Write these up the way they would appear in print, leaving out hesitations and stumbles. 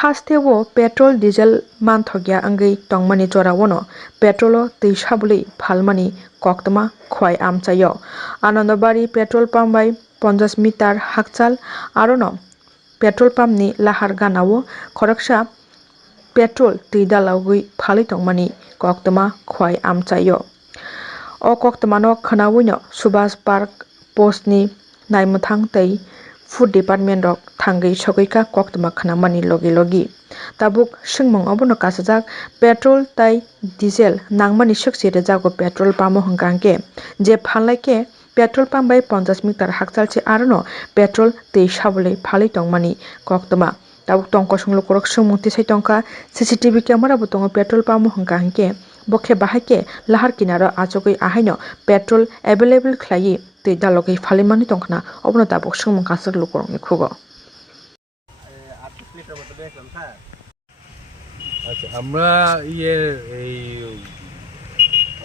Hasteo petrol diesel manthogya angai tongmani jorawono petrolo tui sabuli phalmani koktoma khoi amchayo Anandabari petrol pump bai 50 mitar hakchal arono petrol pump ni lahar ganao khoroksa petrol tui dalagui phali tongmani koktoma khoi amchayo O koktomano khanaoino Subhas Park post ni naimuthang tei Food Department rok thangai sogoika koktoma khanamani logi tabuk singmung obono kasajak petrol tai diesel nangmani sukchi rejago petrol pump o hingkangke je phallaike petrol pump bai 50 mitar hakchalchi arono petrol tei sabului phali tongmani koktoma tabuk tongkosunglo korok singmung tisai tongka CCTV camera bo tongo petrol pump o hingkangke bokhe bahaike lahar kinaro achukui ahaino petrol available khlai tui dalogui phalimani tongkhana obono tabuk singmung kasar lukorokni khugo আচ্ছা আমরা এই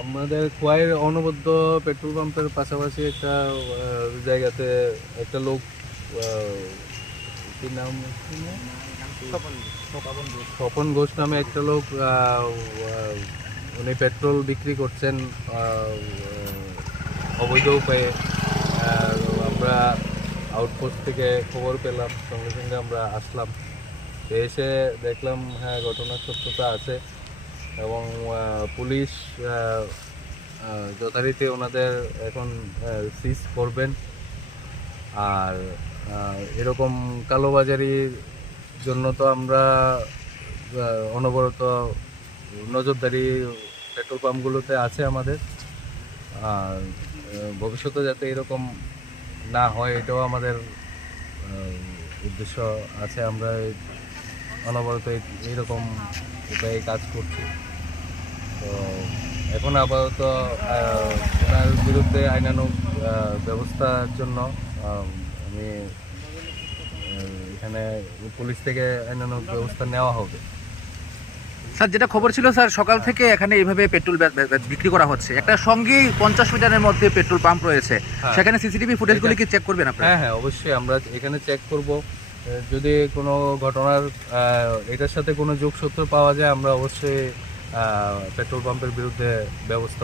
আমাদের খোয়াইয়ের অনবদ্য petrol পাম্পের পাশাপাশি একটা জায়গাতে একটা লোক কি নাম স্বপন ঘোষ নামে একটা লোক উনি পেট্রোল বিক্রি করছেন অবৈধ উপায়ে আমরা আউটপোস্ট থেকে খবর পেলাম সঙ্গে সঙ্গে আমরা আসলাম এসে দেখলাম হ্যাঁ ঘটনার সত্যতা আছে এবং পুলিশ যথারীতি ওনাদের এখন সিজ করবেন আর এরকম কালোবাজারির জন্য তো আমরা অনবরত নজরদারি পেট্রোল পাম্পগুলোতে আছে আমাদের আর ভবিষ্যতে যাতে এরকম না হয় এটাও আমাদের উদ্দেশ্য আছে আমরা অনবরত এইরকম উপায়ে কাজ করছি তো এখন আপাতত ওনার বিরুদ্ধে আইনানুগ ব্যবস্থার জন্য আমি এখানে পুলিশ থেকে আইনানুগ ব্যবস্থা নেওয়া হবে স্যার যেটা খবর ছিল স্যার সকাল থেকে এখানে এইভাবে পেট্রোল বিক্রি করা হচ্ছে একটা সঙ্গে 50 মিটারের মধ্যে পেট্রোল পাম্প রয়েছে সেখানে সিসিটিভি ফুটেজগুলো কি চেক করবেন আপনারা হ্যাঁ অবশ্যই আমরা এখানে চেক করব যদি কোনো ঘটনার এটার সাথে কোনো যোগসূত্র পাওয়া যায় আমরা অবশ্যই পেট্রোল পাম্পের বিরুদ্ধে ব্যবস্থা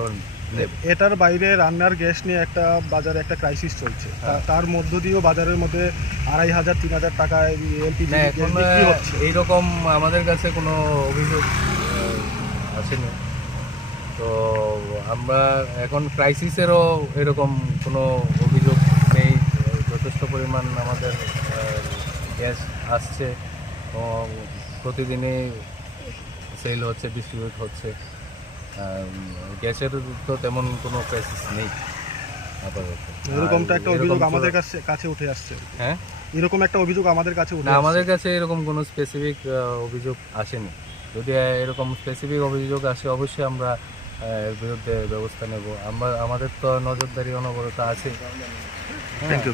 নেব এটার বাইরে রান্নার গ্যাস নিয়ে একটা বাজারে একটা ক্রাইসিস চলছে তার মধ্য দিয়েও বাজারের মধ্যে 2500-3000 টাকায় এলপিজি বিক্রি হচ্ছে এইরকম আমাদের কাছে কোনো অভিযোগ আসেনি তো আমরা এখন ক্রাইসিসেরও এরকম কোনো অভিযোগ নেই যথেষ্ট পরিমাণ আমাদের গ্যাস আসছে এবং প্রতিদিনই সেল হচ্ছে ডিস্ট্রিবিউট হচ্ছে গ্যাসের তো তেমন কোনো ক্রাইসিস নেই আপাতত এরকমটা একটা অভিযোগ আমাদের কাছে উঠে আসছে হ্যাঁ এরকম একটা অভিযোগ আমাদের কাছে উঠে না আমাদের কাছে এরকম কোনো স্পেসিফিক অভিযোগ আসেনি যদি এরকম স্পেসিফিক অভিযোগ আসে অবশ্যই আমরা এর বিরুদ্ধে ব্যবস্থা নেব আমাদের তো নজরদারি অনবরত আছে থ্যাংক ইউ